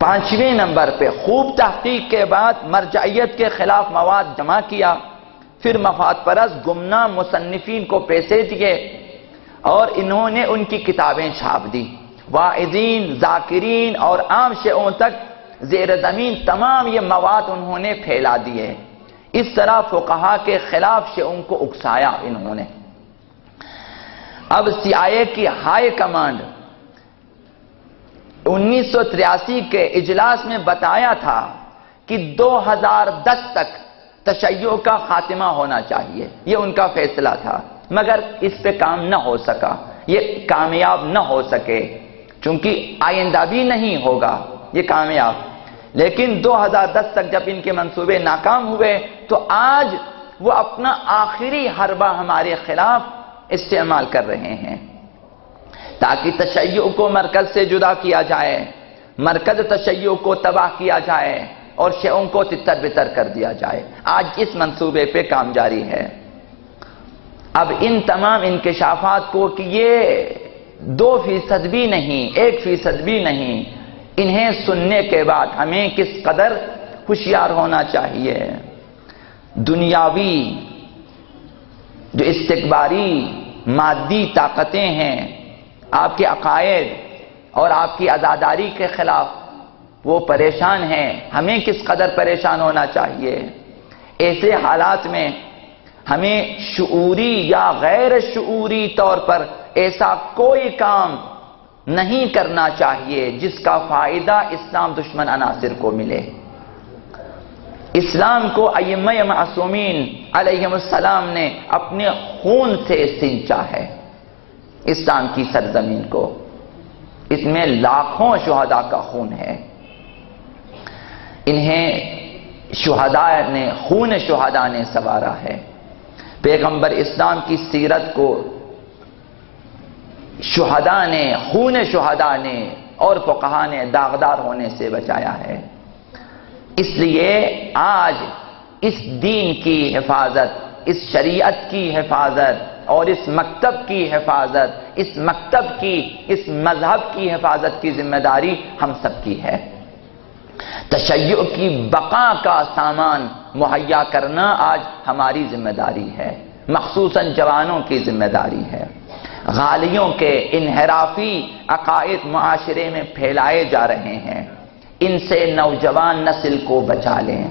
5ویں number پہ خوب تحقیق کے بعد مرجعیت کے خلاف مواد جمع کیا، پھر مفاد پرست گمنام مصنفین کو پیسے دیے اور انہوں نے ان کی کتابیں چھاپ دی، واعظین، ذاکرین اور عام شیعوں تک زیر زمین تمام یہ مواد انہوں نے پھیلا دیے۔ اس طرح فقہا کے خلاف شیعوں کو اکسایا انہوں نے۔ اب CIA کی ہائی کمانڈ 1983 کے اجلاس میں بتایا تھا کہ 2010 تک تشیع کا خاتمہ ہونا چاہیے، یہ ان کا فیصلہ تھا، مگر اس پہ کام نہ ہو سکا، یہ کامیاب نہ ہو سکے، چونکہ آئندہ بھی نہیں ہوگا یہ کامیاب۔ لیکن 2010 تک جب ان کے منصوبے ناکام ہوئے تو آج وہ اپنا آخری حربہ ہمارے خلاف استعمال کر رہے ہیں تاکہ تشیع کو مرکز سے جدا کیا جائے، مرکز تشیع کو تباہ کیا جائے اور شیعوں کو تتر بتر کر دیا جائے۔ آج اس منصوبے پہ کام جاری ہے۔ اب ان تمام انکشافات کو کہ یہ 2% بھی نہیں، 1% بھی نہیں، انہیں سننے کے بعد ہمیں کس قدر ہوشیار ہونا چاہیے۔ دنیاوی جو استکباری مادی طاقتیں ہیں آپ کے عقائد اور آپ کی عزاداری کے خلاف وہ پریشان ہیں، ہمیں کس قدر پریشان ہونا چاہیے۔ ایسے حالات میں ہمیں شعوری یا غیر شعوری طور پر ایسا کوئی کام نہیں کرنا چاہیے جس کا فائدہ اسلام دشمن عناصر کو ملے۔ اسلام کو ائمہ معصومین علیہم السلام نے اپنے خون سے سینچا ہے، اسلام کی سرزمین کو، اس میں لاکھوں شہداء کا خون ہے، انہیں شہداء نے، خون شہداء نے سنوارا ہے۔ پیغمبر اسلام کی سیرت کو شہداء نے، خون شہداء نے اور فقہا نے داغدار ہونے سے بچایا ہے۔ اس لیے آج اس دین کی حفاظت، اس شریعت کی حفاظت اور اس مکتب کی حفاظت، اس مکتب کی، اس مذہب کی حفاظت کی ذمہ داری ہم سب کی ہے۔ تشیع کی بقا کا سامان مہیا کرنا آج ہماری ذمہ داری ہے، مخصوصاً جوانوں کی ذمہ داری ہے۔ غالیوں کے انحرافی عقائد معاشرے میں پھیلائے جا رہے ہیں، ان سے نوجوان نسل کو بچا لیں۔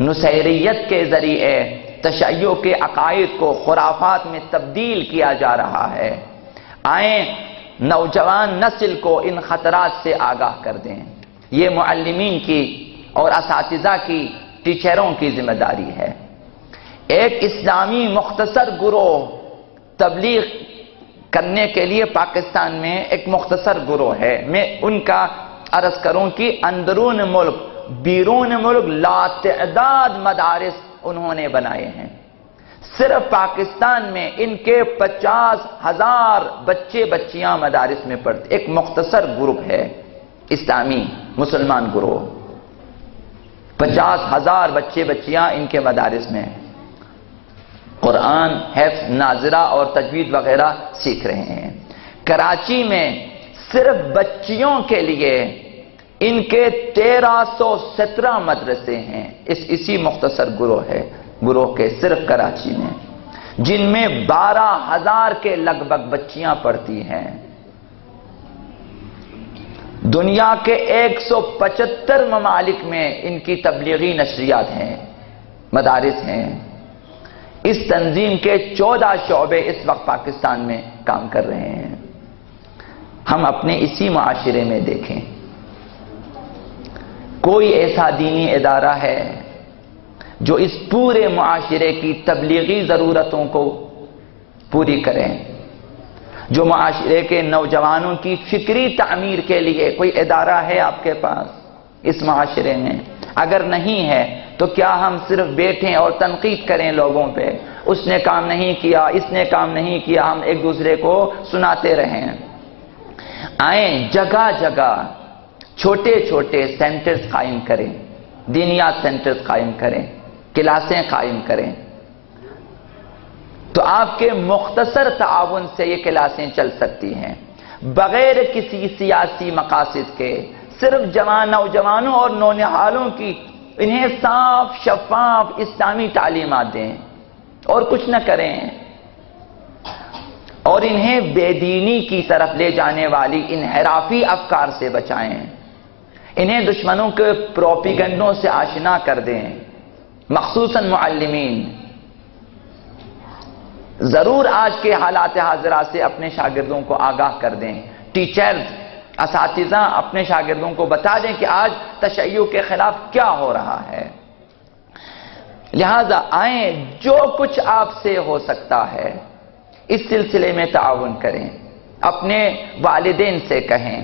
نصیریت کے ذریعے تشیع کے عقائد کو خرافات میں تبدیل کیا جا رہا ہے۔ آئیں نوجوان نسل کو ان خطرات سے آگاہ کر دیں، یہ معلمین کی اور اساتذہ کی، ٹیچروں کی ذمہ داری ہے۔ ایک اسلامی مختصر گروہ تبلیغ کرنے کے لیے پاکستان میں ایک مختصر گروہ ہے، میں ان کا عرض کروں کہ اندرون ملک، بیرون ملک لاتعداد مدارس انہوں نے بنائے ہیں۔ صرف پاکستان میں ان کے 50,000 بچے بچیاں مدارس میں پڑھتے، ایک مختصر گروپ ہے اسلامی مسلمان گروہ، 50,000 بچے بچیاں ان کے مدارس میں قرآن، حفظ، ناظرہ اور تجوید وغیرہ سیکھ رہے ہیں۔ کراچی میں صرف بچیوں کے لیے ان کے 1317 مدرسے ہیں، اسی مختصر گروہ کے صرف کراچی میں، جن میں 12,000 کے لگ بھگ بچیاں پڑھتی ہیں۔ دنیا کے 175 ممالک میں ان کی تبلیغی نشریات ہیں، مدارس ہیں۔ اس تنظیم کے 14 شعبے اس وقت پاکستان میں کام کر رہے ہیں۔ ہم اپنے اسی معاشرے میں دیکھیں، کوئی ایسا دینی ادارہ ہے جو اس پورے معاشرے کی تبلیغی ضرورتوں کو پوری کریں، جو معاشرے کے نوجوانوں کی فکری تعمیر کے لیے کوئی ادارہ ہے آپ کے پاس اس معاشرے میں؟ اگر نہیں ہے تو کیا ہم صرف بیٹھیں اور تنقید کریں لوگوں پہ، اس نے کام نہیں کیا، اس نے کام نہیں کیا، ہم ایک دوسرے کو سناتے رہیں؟ آئیں جگہ جگہ چھوٹے چھوٹے سینٹرز قائم کریں، دینیات سینٹرز قائم کریں، کلاسیں قائم کریں، تو آپ کے مختصر تعاون سے یہ کلاسیں چل سکتی ہیں، بغیر کسی سیاسی مقاصد کے، صرف نوجوانوں اور نونہالوں کی انہیں صاف شفاف اسلامی تعلیمات دیں اور کچھ نہ کریں، اور انہیں بے دینی کی طرف لے جانے والی انحرافی افکار سے بچائیں، انہیں دشمنوں کے پروپیگنڈوں سے آشنا کر دیں، مخصوصاً معلمین۔ ضرور آج کے حالات حاضرہ سے اپنے شاگردوں کو آگاہ کر دیں، ٹیچرز، اساتذہ اپنے شاگردوں کو بتا دیں کہ آج تشیع کے خلاف کیا ہو رہا ہے۔ لہذا آئیں، جو کچھ آپ سے ہو سکتا ہے اس سلسلے میں تعاون کریں، اپنے والدین سے کہیں،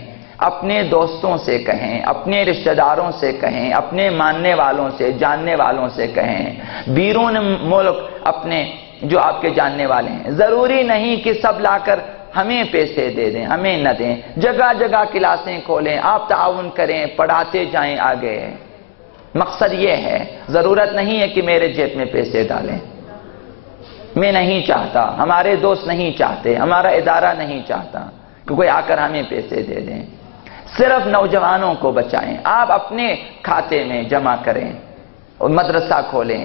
اپنے دوستوں سے کہیں، اپنے رشتہ داروں سے کہیں، اپنے ماننے والوں سے، جاننے والوں سے کہیں، بیرون ملک اپنے جو آپ کے جاننے والے ہیں۔ ضروری نہیں کہ سب لا کر ہمیں پیسے دے دیں، ہمیں نہ دیں، جگہ جگہ کلاسیں کھولیں، آپ تعاون کریں، پڑھاتے جائیں آگے۔ مقصد یہ ہے، ضرورت نہیں ہے کہ میرے جیب میں پیسے ڈالیں، میں نہیں چاہتا، ہمارے دوست نہیں چاہتے، ہمارا ادارہ نہیں چاہتا کہ کوئی آ کر ہمیں پیسے دے دیں۔ صرف نوجوانوں کو بچائیں، آپ اپنے کھاتے میں جمع کریں، اور مدرسہ کھولیں،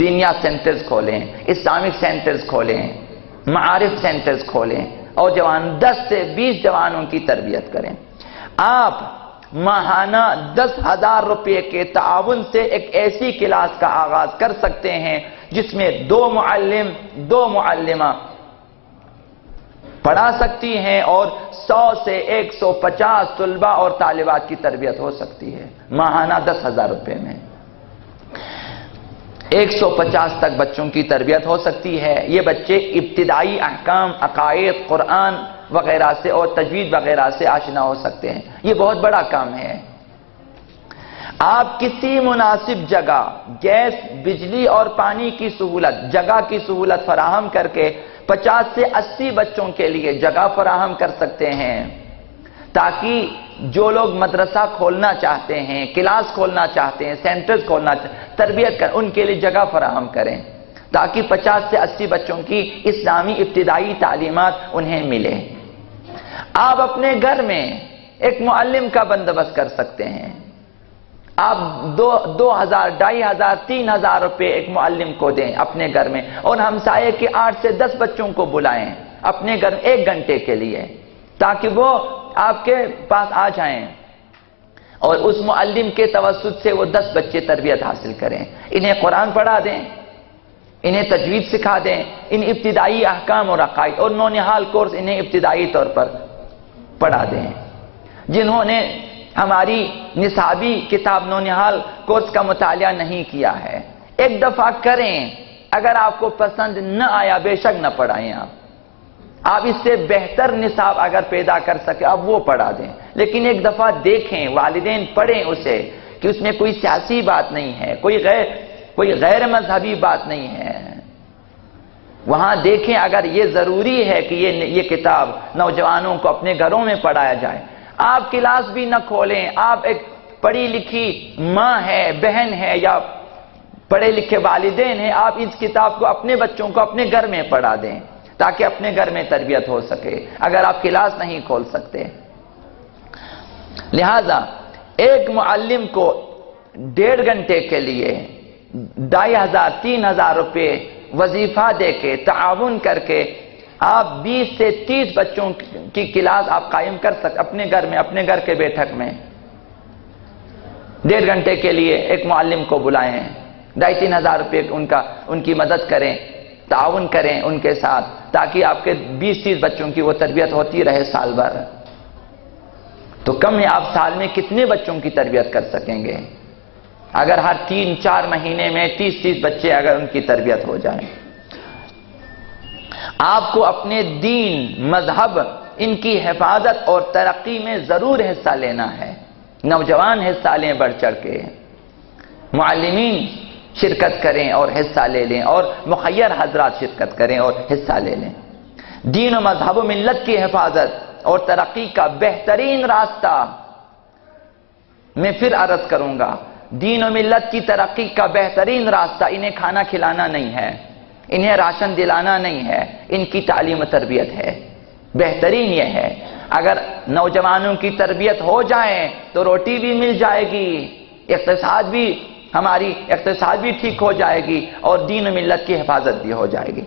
دینیا سینٹرز کھولیں، اسلامک سینٹرز کھولیں، معارف سینٹرز کھولیں، اور 10 سے 20 جوانوں کی تربیت کریں۔ آپ ماہانہ 10,000 روپے کے تعاون سے ایک ایسی کلاس کا آغاز کر سکتے ہیں جس میں 2 معلم 2 معلمہ پڑھا سکتی ہیں، اور 100 سے 150 طلبہ اور طالبات کی تربیت ہو سکتی ہے ماہانہ 10,000 روپے میں۔ 150 تک بچوں کی تربیت ہو سکتی ہے۔ یہ بچے ابتدائی احکام، عقائد، قرآن وغیرہ سے اور تجوید وغیرہ سے آشنا ہو سکتے ہیں۔ یہ بہت بڑا کام ہے۔ آپ کسی مناسب جگہ گیس، بجلی اور پانی کی سہولت، جگہ کی سہولت فراہم کر کے 50 سے 80 بچوں کے لیے جگہ فراہم کر سکتے ہیں، تاکہ جو لوگ مدرسہ کھولنا چاہتے ہیں، کلاس کھولنا چاہتے ہیں، سینٹرز کھولنا چاہتے ہیں، تربیت کر ان کے لیے جگہ فراہم کریں، تاکہ 50 سے 80 بچوں کی اسلامی ابتدائی تعلیمات انہیں ملے۔ آپ اپنے گھر میں ایک معلم کا بندوبست کر سکتے ہیں۔ آپ 2,000، 2,500، 3,000 روپے ایک معلم کو دیں اپنے گھر میں، اور ہمسائے کے 8 سے 10 بچوں کو بلائیں اپنے گھر 1 گھنٹے کے لیے، تاکہ وہ آپ کے پاس آ جائیں، اور اس معلم کے توسط سے وہ 10 بچے تربیت حاصل کریں۔ انہیں قرآن پڑھا دیں، انہیں تجوید سکھا دیں، ان ابتدائی احکام اور عقائد، اور نونہال کورس انہیں ابتدائی طور پر پڑھا دیں۔ جنہوں نے ہماری نصابی کتاب نونہال کورس کا مطالعہ نہیں کیا ہے، ایک دفعہ کریں، اگر آپ کو پسند نہ آیا بے شک نہ پڑھائیں۔ آپ اس سے بہتر نصاب اگر پیدا کر سکے آپ وہ پڑھا دیں، لیکن ایک دفعہ دیکھیں، والدین پڑھیں اسے کہ اس میں کوئی سیاسی بات نہیں ہے، کوئی غیر مذہبی بات نہیں ہے۔ وہاں دیکھیں اگر یہ ضروری ہے کہ یہ کتاب نوجوانوں کو اپنے گھروں میں پڑھایا جائے۔ آپ کلاس بھی نہ کھولیں، آپ ایک پڑھی لکھی ماں ہے، بہن ہے، یا پڑھے لکھے والدین ہیں، آپ اس کتاب کو اپنے بچوں کو اپنے گھر میں پڑھا دیں، تاکہ اپنے گھر میں تربیت ہو سکے، اگر آپ کلاس نہیں کھول سکتے۔ لہذا ایک معلم کو 1.5 گھنٹے کے لیے 2,500، 3,000 روپے وظیفہ دے کے، تعاون کر کے، آپ 20 سے 30 بچوں کی کلاس آپ قائم کر سکتے اپنے گھر میں، اپنے گھر کے بیٹھک میں۔ 1.5 گھنٹے کے لیے ایک معلم کو بلائیں، 2,500-3,000 روپے ان کی مدد کریں، تعاون کریں ان کے ساتھ، تاکہ آپ کے 20-30 بچوں کی وہ تربیت ہوتی رہے سال بھر۔ تو کم ہے، آپ سال میں کتنے بچوں کی تربیت کر سکیں گے؟ اگر ہر 3-4 مہینے میں 30 بچے اگر ان کی تربیت ہو جائے۔ آپ کو اپنے دین، مذہب، ان کی حفاظت اور ترقی میں ضرور حصہ لینا ہے۔ نوجوان حصہ لیں بڑھ چڑھ کے، معلمین شرکت کریں اور حصہ لے لیں، اور مخیر حضرات شرکت کریں اور حصہ لے لیں۔ دین و مذہب و ملت کی حفاظت اور ترقی کا بہترین راستہ، میں پھر عرض کروں گا، دین و ملت کی ترقی کا بہترین راستہ انہیں کھانا کھلانا نہیں ہے، انہیں راشن دلانا نہیں ہے، ان کی تعلیم و تربیت ہے۔ بہترین یہ ہے اگر نوجوانوں کی تربیت ہو جائے تو روٹی بھی مل جائے گی، ہماری اقتصاد بھی ٹھیک ہو جائے گی اور دین و ملت کی حفاظت بھی ہو جائے گی۔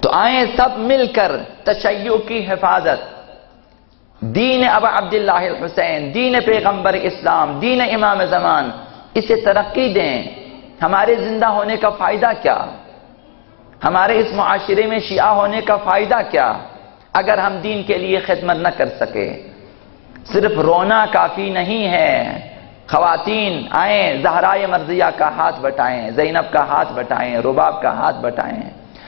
تو آئیں سب مل کر تشیع کی حفاظت، دین ابا عبداللہ الحسین، دین پیغمبر اسلام، دین امام زمان، اسے ترقی دیں۔ ہمارے زندہ ہونے کا فائدہ کیا؟ ہمارے اس معاشرے میں شیعہ ہونے کا فائدہ کیا اگر ہم دین کے لیے خدمت نہ کر سکے؟ صرف رونا کافی نہیں ہے۔ خواتین آئیں، زہرائے مرضیہ کا ہاتھ بٹائیں، زینب کا ہاتھ بٹائیں، رباب کا ہاتھ بٹائیں۔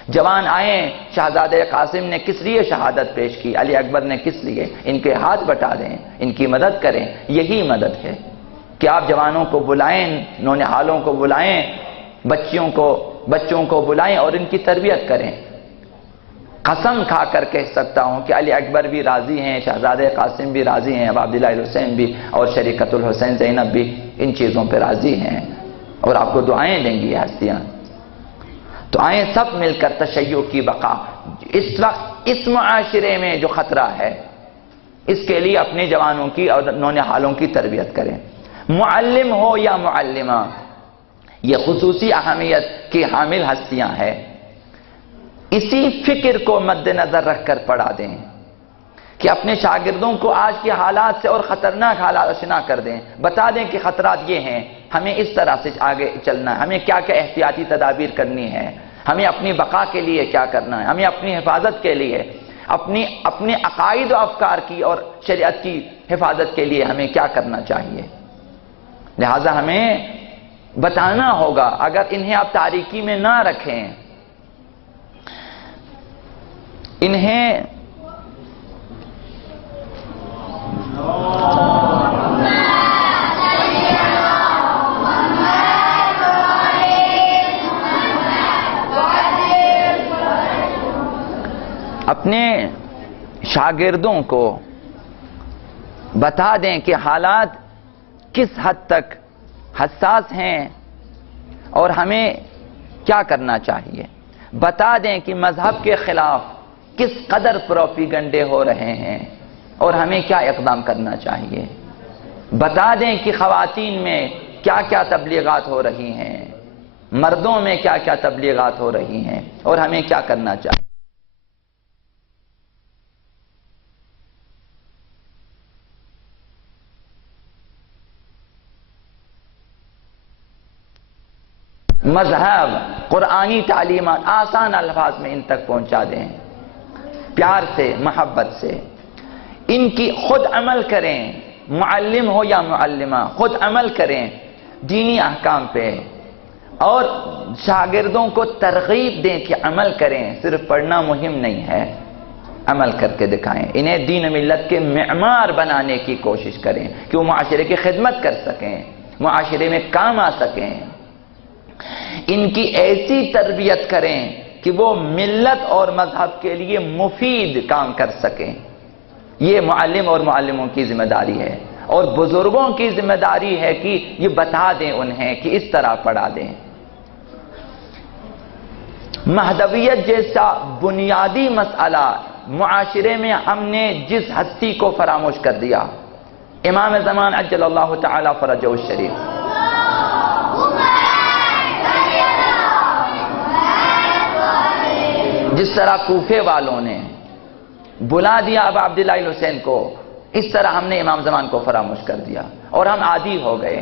جوان آئیں، شہزادہ قاسم نے کس لیے شہادت پیش کی، علی اکبر نے کس لیے، ان کے ہاتھ بٹا دیں، ان کی مدد کریں۔ یہی مدد ہے کہ آپ جوانوں کو بلائیں، نونہالوں کو بلائیں، بچوں کو بلائیں اور ان کی تربیت کریں۔ قسم کھا کر کہہ سکتا ہوں کہ علی اکبر بھی راضی ہیں، شہزادہ قاسم بھی راضی ہیں، ابا عبداللہ الحسین بھی، اور شریکت الحسین زینب بھی ان چیزوں پہ راضی ہیں اور آپ کو دعائیں دیں گی یہ ہستیاں۔ تو آئیں سب مل کر تشیع کی بقا، اس وقت اس معاشرے میں جو خطرہ ہے اس کے لیے اپنے جوانوں کی اور نونہالوں کی تربیت کریں۔ معلم ہو یا معلمہ، یہ خصوصی اہمیت کی حامل ہستیاں ہیں۔ اسی فکر کو مد نظر رکھ کر پڑھا دیں کہ اپنے شاگردوں کو آج کے حالات سے اور خطرناک حالات آشنا کر دیں، بتا دیں کہ خطرات یہ ہیں، ہمیں اس طرح سے آگے چلنا ہے، ہمیں کیا کیا احتیاطی تدابیر کرنی ہے، ہمیں اپنی بقا کے لیے کیا کرنا ہے، ہمیں اپنی حفاظت کے لیے، اپنے عقائد و افکار کی اور شریعت کی حفاظت کے لیے ہمیں کیا کرنا چاہیے۔ لہذا ہمیں بتانا ہوگا، اگر انہیں آپ تاریکی میں نہ رکھیں، انہیں اپنے شاگردوں کو بتا دیں کہ حالات کس حد تک حساس ہیں اور ہمیں کیا کرنا چاہیے، بتا دیں کہ مذہب کے خلاف کس قدر پروپیگنڈے ہو رہے ہیں اور ہمیں کیا اقدام کرنا چاہیے، بتا دیں کہ خواتین میں کیا کیا تبلیغات ہو رہی ہیں، مردوں میں کیا کیا تبلیغات ہو رہی ہیں اور ہمیں کیا کرنا چاہیے۔ مذہب، قرآنی تعلیمات آسان الفاظ میں ان تک پہنچا دیں، پیار سے، محبت سے، ان کی خود عمل کریں، معلم ہو یا معلمہ، خود عمل کریں دینی احکام پہ، اور شاگردوں کو ترغیب دیں کہ عمل کریں، صرف پڑھنا مہم نہیں ہے، عمل کر کے دکھائیں، انہیں دین و ملت کے معمار بنانے کی کوشش کریں کہ وہ معاشرے کی خدمت کر سکیں، معاشرے میں کام آ سکیں، ان کی ایسی تربیت کریں کہ وہ ملت اور مذہب کے لیے مفید کام کر سکیں۔ یہ معلم اور معلموں کی ذمہ داری ہے، اور بزرگوں کی ذمہ داری ہے کہ یہ بتا دیں انہیں کہ اس طرح پڑھا دیں۔ مہدویت جیسا بنیادی مسئلہ معاشرے میں ہم نے جس ہستی کو فراموش کر دیا، امام زمان عجل اللہ تعالی فرجہ الشریف، جس طرح کوفے والوں نے بلا دیا ابا عبداللہ الحسین کو، اس طرح ہم نے امام زمان کو فراموش کر دیا اور ہم عادی ہو گئے۔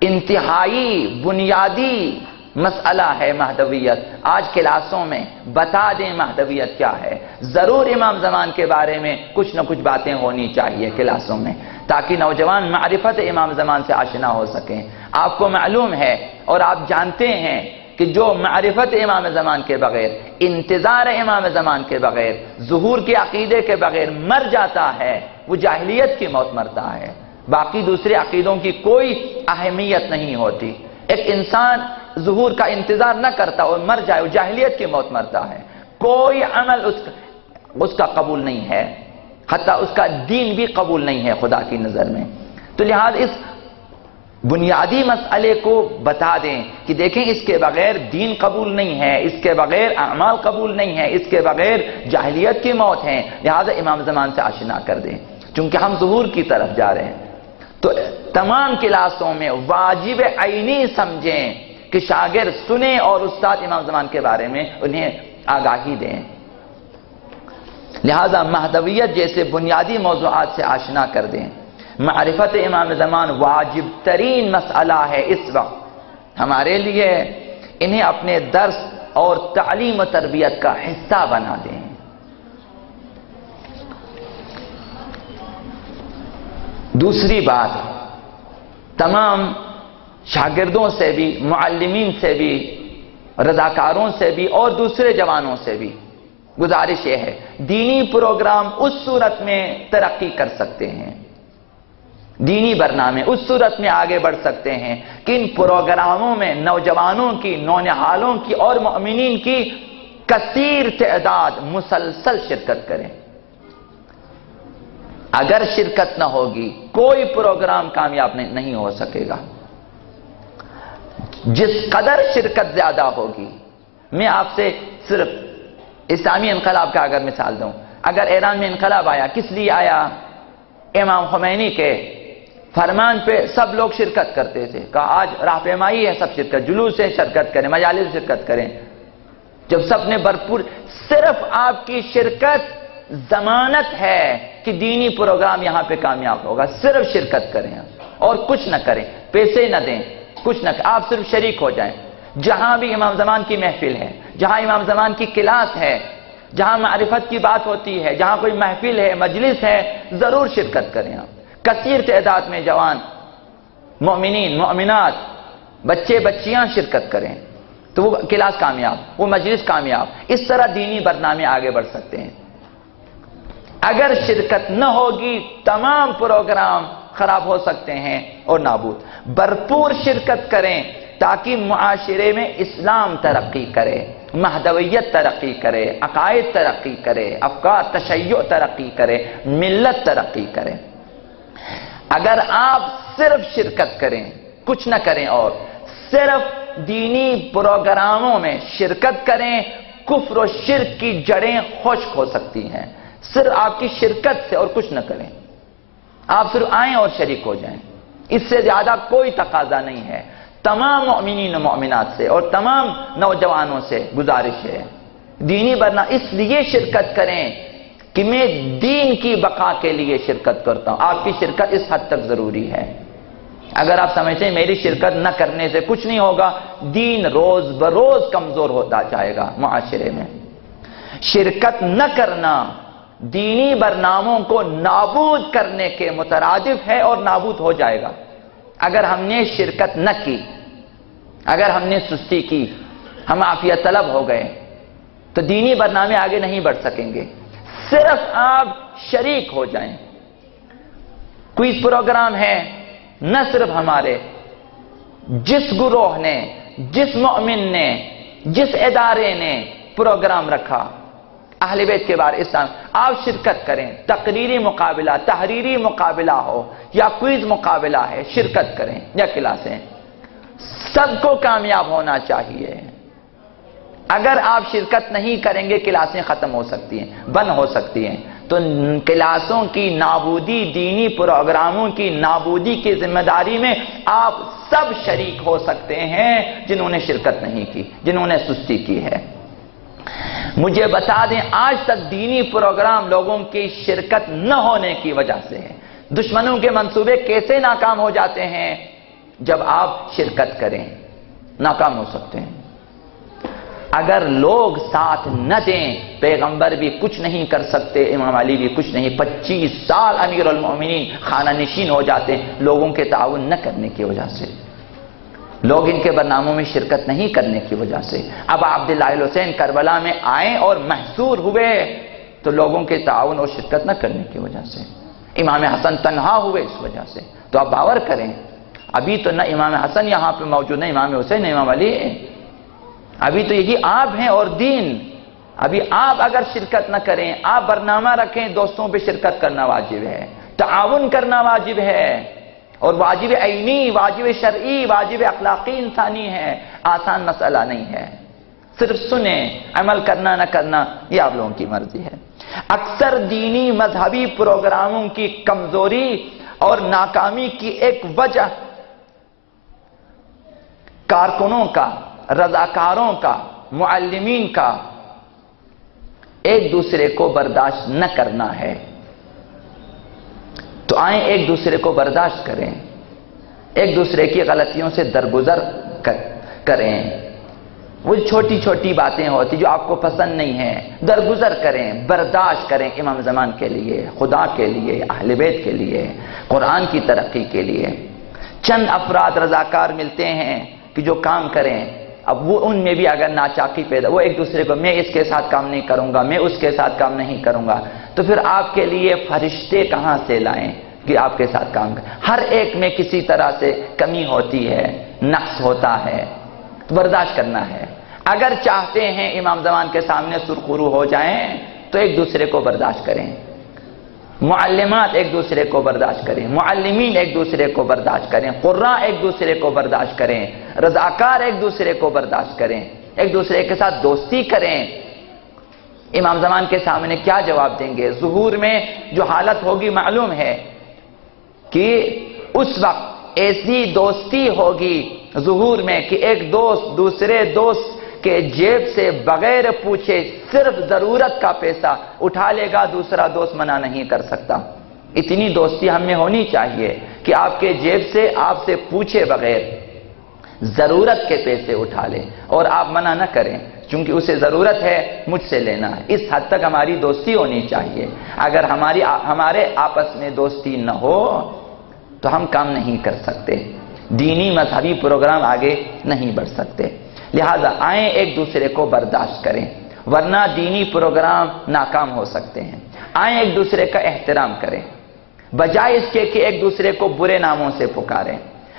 انتہائی بنیادی مسئلہ ہے مہدویت، آج کلاسوں میں بتا دیں مہدویت کیا ہے، ضرور امام زمان کے بارے میں کچھ نہ کچھ باتیں ہونی چاہیے کلاسوں میں، تاکہ نوجوان معرفت امام زمان سے آشنا ہو سکیں۔ آپ کو معلوم ہے اور آپ جانتے ہیں کہ جو معرفت امام زمان کے بغیر، انتظار امام زمان کے بغیر، ظہور کے عقیدے کے بغیر مر جاتا ہے، وہ جاہلیت کی موت مرتا ہے، باقی دوسرے عقیدوں کی کوئی اہمیت نہیں ہوتی۔ ایک انسان ظہور کا انتظار نہ کرتا اور مر جائے، وہ جاہلیت کی موت مرتا ہے، کوئی عمل اس کا قبول نہیں ہے، حتیٰ اس کا دین بھی قبول نہیں ہے خدا کی نظر میں۔ تو لہذا اس بنیادی مسئلے کو بتا دیں کہ دیکھیں اس کے بغیر دین قبول نہیں ہے، اس کے بغیر اعمال قبول نہیں ہے، اس کے بغیر جاہلیت کی موت ہے، لہذا امام زمان سے آشنا کر دیں۔ چونکہ ہم ظہور کی طرف جا رہے ہیں تو تمام کلاسوں میں واجب عینی سمجھیں کہ شاگرد سنیں اور استاد امام زمان کے بارے میں انہیں آگاہی دیں۔ لہذا مہدویت جیسے بنیادی موضوعات سے آشنا کر دیں۔ معرفت امام زمان واجب ترین مسئلہ ہے اس وقت ہمارے لیے، انہیں اپنے درس اور تعلیم و تربیت کا حصہ بنا دیں۔ دوسری بات، تمام شاگردوں سے بھی، معلمین سے بھی، رضاکاروں سے بھی اور دوسرے جوانوں سے بھی گزارش یہ ہے، دینی پروگرام اس صورت میں ترقی کر سکتے ہیں، دینی برنامے اس صورت میں آگے بڑھ سکتے ہیں کہ ان پروگراموں میں نوجوانوں کی، نونہالوں کی اور مؤمنین کی کثیر تعداد مسلسل شرکت کریں۔ اگر شرکت نہ ہوگی کوئی پروگرام کامیاب نہیں ہو سکے گا۔ جس قدر شرکت زیادہ ہوگی، میں آپ سے صرف اسلامی انقلاب کا اگر مثال دوں، اگر ایران میں انقلاب آیا، کس لیے آیا؟ امام خمینی کے فرمان پہ سب لوگ شرکت کرتے تھے، کہا آج راہپیمائی ہے، سب شرکت، جلوس سے شرکت کریں، مجالس شرکت کریں۔ جب سب نے بھرپور، صرف آپ کی شرکت ضمانت ہے کہ دینی پروگرام یہاں پہ کامیاب ہوگا، صرف شرکت کریں اور کچھ نہ کریں، پیسے نہ دیں، کچھ نہ کریں، آپ صرف شریک ہو جائیں۔ جہاں بھی امام زمان کی محفل ہے، جہاں امام زمان کی کلاس ہے، جہاں معرفت کی بات ہوتی ہے، جہاں کوئی محفل ہے، مجلس ہے، ضرور شرکت کریں آپ۔ کثیر تعداد میں جوان، مومنین، مومنات، بچے بچیاں شرکت کریں تو وہ کلاس کامیاب، وہ مجلس کامیاب۔ اس طرح دینی برنامے آگے بڑھ سکتے ہیں۔ اگر شرکت نہ ہوگی تمام پروگرام خراب ہو سکتے ہیں اور نابود۔ بھرپور شرکت کریں تاکہ معاشرے میں اسلام ترقی کرے، مہدویت ترقی کرے، عقائد ترقی کرے، افکار تشیع ترقی کرے، ملت ترقی کرے۔ اگر آپ صرف شرکت کریں، کچھ نہ کریں اور صرف دینی پروگراموں میں شرکت کریں، کفر و شرک کی جڑیں خشک ہو سکتی ہیں۔ صرف آپ کی شرکت سے اور کچھ نہ کریں، آپ صرف آئیں اور شریک ہو جائیں، اس سے زیادہ کوئی تقاضا نہیں ہے۔ تمام مؤمنین و مؤمنات سے اور تمام نوجوانوں سے گزارش ہے، دینی برنا اس لیے شرکت کریں کہ میں دین کی بقا کے لیے شرکت کرتا ہوں۔ آپ کی شرکت اس حد تک ضروری ہے۔ اگر آپ سمجھتے ہیں میری شرکت نہ کرنے سے کچھ نہیں ہوگا، دین روز بروز کمزور ہوتا جائے گا معاشرے میں۔ شرکت نہ کرنا دینی برناموں کو نابود کرنے کے مترادف ہے اور نابود ہو جائے گا۔ اگر ہم نے شرکت نہ کی، اگر ہم نے سستی کی، ہم عافیت طلب ہو گئے تو دینی برنامے آگے نہیں بڑھ سکیں گے۔ صرف آپ شریک ہو جائیں۔ کوئز پروگرام ہے، نہ صرف ہمارے، جس گروہ نے، جس مؤمن نے، جس ادارے نے پروگرام رکھا اہل بیت کے بارے اسلام، آپ شرکت کریں۔ تقریری مقابلہ، تحریری مقابلہ ہو یا کوئز مقابلہ ہے، شرکت کریں یا کلاسیں، سب کو کامیاب ہونا چاہیے۔ اگر آپ شرکت نہیں کریں گے کلاسیں ختم ہو سکتی ہیں، بند ہو سکتی ہیں، تو کلاسوں کی نابودی، دینی پروگراموں کی نابودی کی ذمہ داری میں آپ سب شریک ہو سکتے ہیں جنہوں نے شرکت نہیں کی، جنہوں نے سستی کی ہے۔ مجھے بتا دیں آج تک دینی پروگرام لوگوں کی شرکت نہ ہونے کی وجہ سے ہے۔ دشمنوں کے منصوبے کیسے ناکام ہو جاتے ہیں؟ جب آپ شرکت کریں، ناکام ہو سکتے ہیں۔ اگر لوگ ساتھ نہ دیں، پیغمبر بھی کچھ نہیں کر سکتے، امام علی بھی کچھ نہیں، 25 سال امیر المومنین خانہ نشین ہو جاتے ہیں لوگوں کے تعاون نہ کرنے کی وجہ سے، لوگ ان کے برناموں میں شرکت نہیں کرنے کی وجہ سے۔ اب عبداللہ الحسین کربلا میں آئے اور محصور ہوئے تو لوگوں کے تعاون اور شرکت نہ کرنے کی وجہ سے۔ امام حسن تنہا ہوئے اس وجہ سے۔ تو آپ باور کریں، ابھی تو نہ امام حسن یہاں پہ موجود، نہ امام حسین، نہ امام علی، ابھی تو یہی آپ ہیں اور دین۔ ابھی آپ اگر شرکت نہ کریں، آپ برنامہ رکھیں، دوستوں پہ شرکت کرنا واجب ہے، تعاون کرنا واجب ہے، اور واجب عینی، واجب شرعی، واجب اخلاقی انسانی ہے، آسان مسئلہ نہیں ہے۔ صرف سنیں، عمل کرنا نہ کرنا یہ آپ لوگوں کی مرضی ہے۔ اکثر دینی مذہبی پروگراموں کی کمزوری اور ناکامی کی ایک وجہ کارکنوں کا، رضاکاروں کا، معلمین کا ایک دوسرے کو برداشت نہ کرنا ہے۔ تو آئیں ایک دوسرے کو برداشت کریں، ایک دوسرے کی غلطیوں سے درگزر کریں۔ وہ چھوٹی چھوٹی باتیں ہوتی جو آپ کو پسند نہیں ہیں، درگزر کریں، برداشت کریں، امام زمان کے لیے، خدا کے لیے، اہل بیت کے لیے، قرآن کی ترقی کے لیے۔ چند افراد رضاکار ملتے ہیں کہ جو کام کریں، اب وہ ان میں بھی اگر ناچاکی پیدا، وہ ایک دوسرے کو میں اس کے ساتھ کام نہیں کروں گا، میں اس کے ساتھ کام نہیں کروں گا، تو پھر آپ کے لیے فرشتے کہاں سے لائیں کہ آپ کے ساتھ کام کریں؟ ہر ایک میں کسی طرح سے کمی ہوتی ہے، نقص ہوتا ہے، تو برداشت کرنا ہے۔ اگر چاہتے ہیں امام زمان کے سامنے سرخرو ہو جائیں تو ایک دوسرے کو برداشت کریں، معلمات ایک دوسرے کو برداشت کریں، معلمین ایک دوسرے کو برداشت کریں، قراء ایک دوسرے کو برداشت کریں، رضاکار ایک دوسرے کو برداشت کریں، ایک دوسرے کے ساتھ دوستی کریں۔ امام زمان کے سامنے کیا جواب دیں گے؟ ظہور میں جو حالت ہوگی معلوم ہے کہ اس وقت ایسی دوستی ہوگی ظہور میں کہ ایک دوست دوسرے دوست کے جیب سے بغیر پوچھے صرف ضرورت کا پیسہ اٹھا لے گا، دوسرا دوست منع نہیں کر سکتا۔ اتنی دوستی ہم میں ہونی چاہیے کہ آپ کے جیب سے آپ سے پوچھے بغیر ضرورت کے پیسے اٹھا لیں اور آپ منع نہ کریں، چونکہ اسے ضرورت ہے مجھ سے لینا ہے۔ اس حد تک ہماری دوستی ہونی چاہیے۔ اگر ہمارے آپس میں دوستی نہ ہو تو ہم کام نہیں کر سکتے، دینی مذہبی پروگرام آگے نہیں بڑھ سکتے۔ لہذا آئیں ایک دوسرے کو برداشت کریں، ورنہ دینی پروگرام ناکام ہو سکتے ہیں۔ آئیں ایک دوسرے کا احترام کریں، بجائے اس کے کہ ایک دوسرے کو برے ناموں سے پکاریں،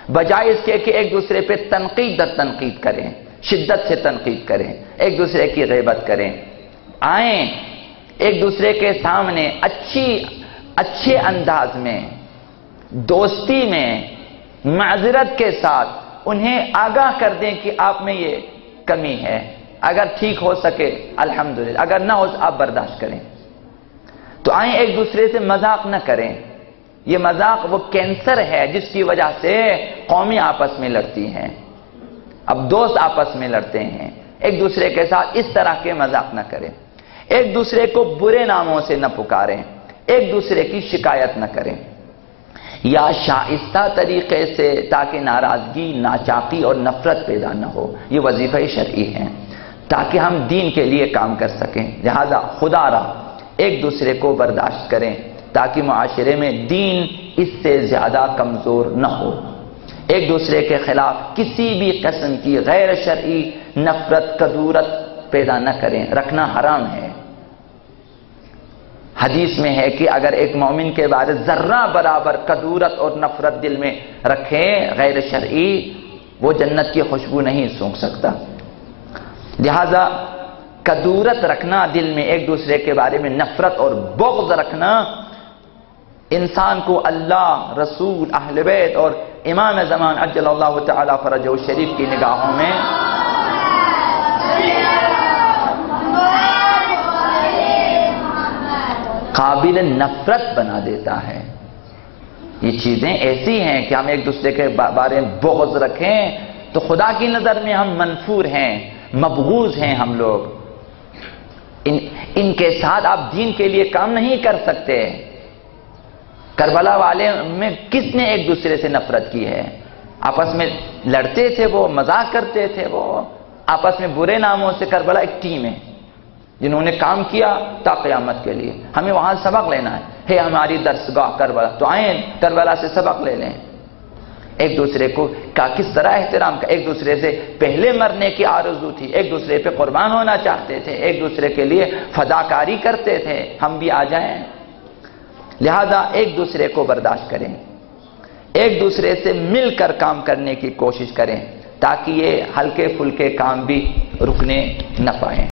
بجائے اس کے کہ ایک دوسرے پہ تنقید در تنقید کریں، شدت سے تنقید کریں، ایک دوسرے کی غیبت کریں۔ آئیں ایک دوسرے کے سامنے اچھے انداز میں، دوستی میں، معذرت کے ساتھ انہیں آگاہ کر دیں کہ آپ میں یہ کمی ہے، اگر ٹھیک ہو سکے الحمدللہ، اگر نہ ہو آپ برداشت کریں۔ تو آئیں ایک دوسرے سے مذاق نہ کریں، یہ مذاق وہ کینسر ہے جس کی وجہ سے قومیں آپس میں لڑتی ہیں، اب دوست آپس میں لڑتے ہیں۔ ایک دوسرے کے ساتھ اس طرح کے مذاق نہ کریں، ایک دوسرے کو برے ناموں سے نہ پکاریں، ایک دوسرے کی شکایت نہ کریں، یا شائستہ طریقے سے، تاکہ ناراضگی، ناچاقی اور نفرت پیدا نہ ہو۔ یہ وظیفہ شرعی ہے تاکہ ہم دین کے لیے کام کر سکیں۔ لہذا خدا را ایک دوسرے کو برداشت کریں تاکہ معاشرے میں دین اس سے زیادہ کمزور نہ ہو۔ ایک دوسرے کے خلاف کسی بھی قسم کی غیر شرعی نفرت، کدورت پیدا نہ کریں، رکھنا حرام ہے۔ حدیث میں ہے کہ اگر ایک مومن کے بارے ذرہ برابر کدورت اور نفرت دل میں رکھیں غیر شرعی، وہ جنت کی خوشبو نہیں سونگھ سکتا۔ لہذا کدورت رکھنا دل میں، ایک دوسرے کے بارے میں نفرت اور بغض رکھنا، انسان کو اللہ، رسول، اہل بیت اور امام زمان عجل اللہ تعالی فرجہ شریف کی نگاہوں میں قابل نفرت بنا دیتا ہے۔ یہ چیزیں ایسی ہیں کہ ہم ایک دوسرے کے بارے میں بغض رکھیں تو خدا کی نظر میں ہم منفور ہیں، مبغوض ہیں ہم لوگ۔ ان کے ساتھ آپ دین کے لیے کام نہیں کر سکتے۔ کربلا والے میں کس نے ایک دوسرے سے نفرت کی ہے؟ آپس میں لڑتے تھے، وہ مذاق کرتے تھے، وہ آپس میں برے ناموں سے۔ کربلا ایک ٹیم ہے جنہوں نے کام کیا تا قیامت کے لیے، ہمیں وہاں سبق لینا ہے ہماری درسگاہ کربلا، تو آئیں کربلا سے سبق لے لیں۔ ایک دوسرے کو کا کس طرح احترام کا، ایک دوسرے سے پہلے مرنے کی آرزو تھی، ایک دوسرے پہ قربان ہونا چاہتے تھے، ایک دوسرے کے لیے فداکاری کرتے تھے، ہم بھی آ جائیں۔ لہذا ایک دوسرے کو برداشت کریں، ایک دوسرے سے مل کر کام کرنے کی کوشش کریں تاکہ یہ ہلکے پھلکے کام بھی رکنے نہ پائیں۔